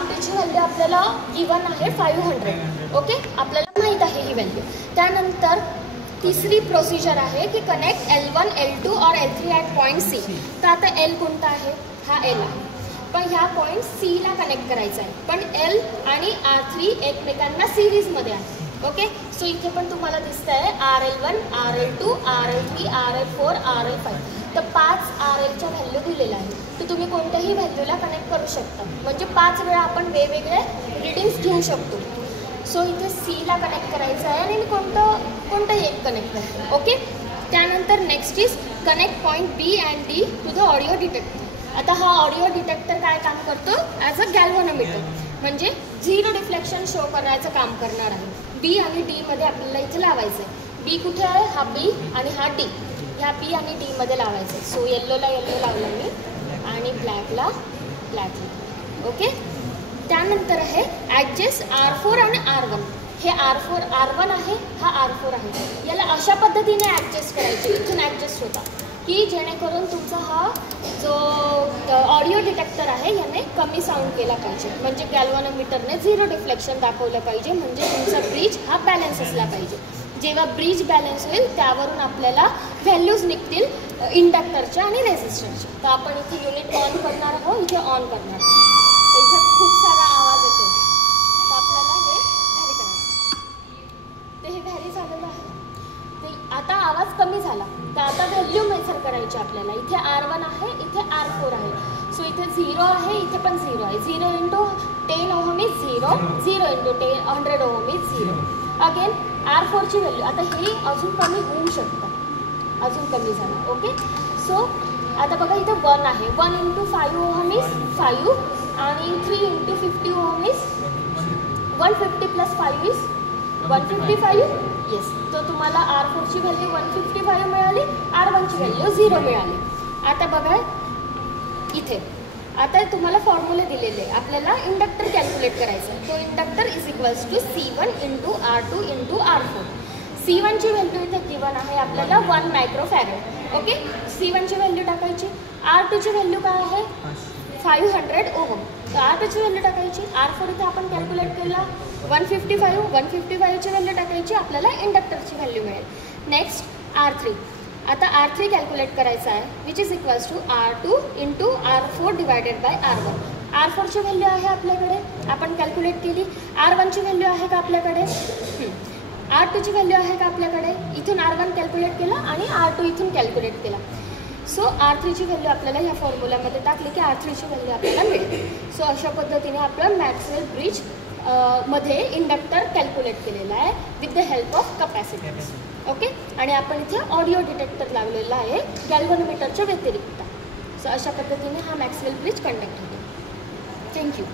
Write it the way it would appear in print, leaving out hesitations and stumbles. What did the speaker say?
R20ची value आपल्याला given आहे 500. Okay, आपल्याला माहीत आहे ही व्हॅल्यू. त्यानंतर तिसरी प्रोसिजर आहे की कनेक्ट L1, L2 और L3 ॲट पॉईंट C. तर आता L कोणता आहे? हा L आहे, पण ह्या पॉईंट Cला कनेक्ट करायचा आहे. पण L आणि R3 एकमेकांना सिरीजमध्ये आहे. ओके, सो इथे पण तुम्हाला दिसतं आहे RL1, RL2, RL3, RL4, RL5. तर 5 RLच्या व्हॅल्यू दिलेल्या आहे. तर तुम्ही कोणत्याही व्हॅल्यूला कनेक्ट करू शकता. म्हणजे 5 वेळा आपण वेगवेगळे रीडिंग्स घेऊ शकतो. सो इथे Cला कनेक्ट करायचं आहे आणि मी कोणतंही एक कनेक्ट करते. ओके, त्यानंतर next is connect point B and D to the audio detector. आता हा ऑडिओ डिटेक्टर काय काम करतो? ॲज अ गॅल्व्हनोमीटर, म्हणजे झिरो डिफ्लेक्शन शो करायचं काम करणार आहे. B आणि D मध्ये आपल्याला इथे लावायचं आहे. B कुठे आहे? हा B आणि हा D. ह्या B आणि D मध्ये लावायचं आहे. सो येल्लोला येल्लो लावलं मी आणि ब्लॅकला ब्लॅक. ओके, त्यानंतर आहे ॲडजस्ट R4 आणि R1. हे R1 आहे, हा R4 आहे. याला अशा पद्धतीने ॲडजस्ट करायचे, इथून ॲडजस्ट होता की जेणेकरून तुमचा हा जो ऑडिओ डिटेक्टर आहे याने कमी साऊंड केला पाहिजे. म्हणजे गॅल्व्हनोमीटरने झिरो डिफ्लेक्शन दाखवलं पाहिजे. म्हणजे तुमचा ब्रिज हा बॅलन्स असला पाहिजे. जेव्हा ब्रिज बॅलन्स होईल त्यावरून आपल्याला व्हॅल्यूज निघतील इंडक्टरच्या आणि रेझिस्टरच्या. तर आपण इथे युनिट ऑन करणार आहोत, इथे ऑन करणार आहोत. इथे खूप सारा आवाज येतो, तर आपल्याला हे व्हॅरी करायचं. तर हे व्हॅरी झालेलं आहे. ते आता आवाज कमी झाला, तर आता व्हॅल्यू मेजर करायची आपल्याला. इथे R1 आहे, इथे R4 आहे. सो इथे 0 आहे, इथे पण 0 आहे. 0 into 10 ohm is 0, 0 into 100 ohm is 0. Again R4ची व्हॅल्यू आता हे अजून कमी होऊ शकतं, अजून कमी झालं. ओके, सो आता बघा इथे 1 आहे. 1 इंटू 5 ओहम इज 5 आणि 3 into 50 ohm is 150 plus 5 is 155. Yes, तर तुम्हाला R4ची व्हॅल्यू 155 मिळाली, R1ची व्हॅल्यू 0 मिळाली. आता बघा इथे आता तुम्हाला फॉर्म्युले दिलेले आहे. आपल्याला इंडक्टर कॅल्क्युलेट करायचा आहे. तो inductor is equals to C1 into R2 into R4. C1ची व्हॅल्यू इथे गिवन आहे आपल्याला 1 मायक्रोफॅरेड. ओके, C1ची व्हॅल्यू टाकायची. R2ची व्हॅल्यू काय आहे? 500 ओहम. तर R2ची व्हॅल्यू टाकायची. R4 इथे आपण कॅल्क्युलेट केला 155ची व्हॅल्यू टाकायची, आपल्याला इंडक्टरची व्हॅल्यू मिळेल. Next R3. आता R3 कॅल्क्युलेट करायचा आहे, which is equals to R2 into R4 divided by R1. R4ची व्हॅल्यू आहे आपल्याकडे, आपण कॅल्क्युलेट केली. R1ची व्हॅल्यू आहे का आपल्याकडे? R2ची व्हॅल्यू आहे का आपल्याकडे? इथून R1 कॅल्क्युलेट केला आणि R2 इथून कॅल्क्युलेट केला. सो R3ची व्हॅल्यू आपल्याला ह्या फॉर्म्युल्यामध्ये टाकली की R3ची व्हॅल्यू आपल्याला मिळेल. सो अशा पद्धतीने आपलं मॅक्सवेल ब्रिज मध्ये इंडक्टर कॅल्क्युलेट केलेला आहे with the help of capacitors. Okay, आणि आपण इथे ऑडिओ डिटेक्टर लावलेला आहे गॅल्व्हनोमीटरच्या व्यतिरिक्त. सो अशा पद्धतीने हा मॅक्सवेल ब्रिज कंडक्ट होतो. थँक्यू.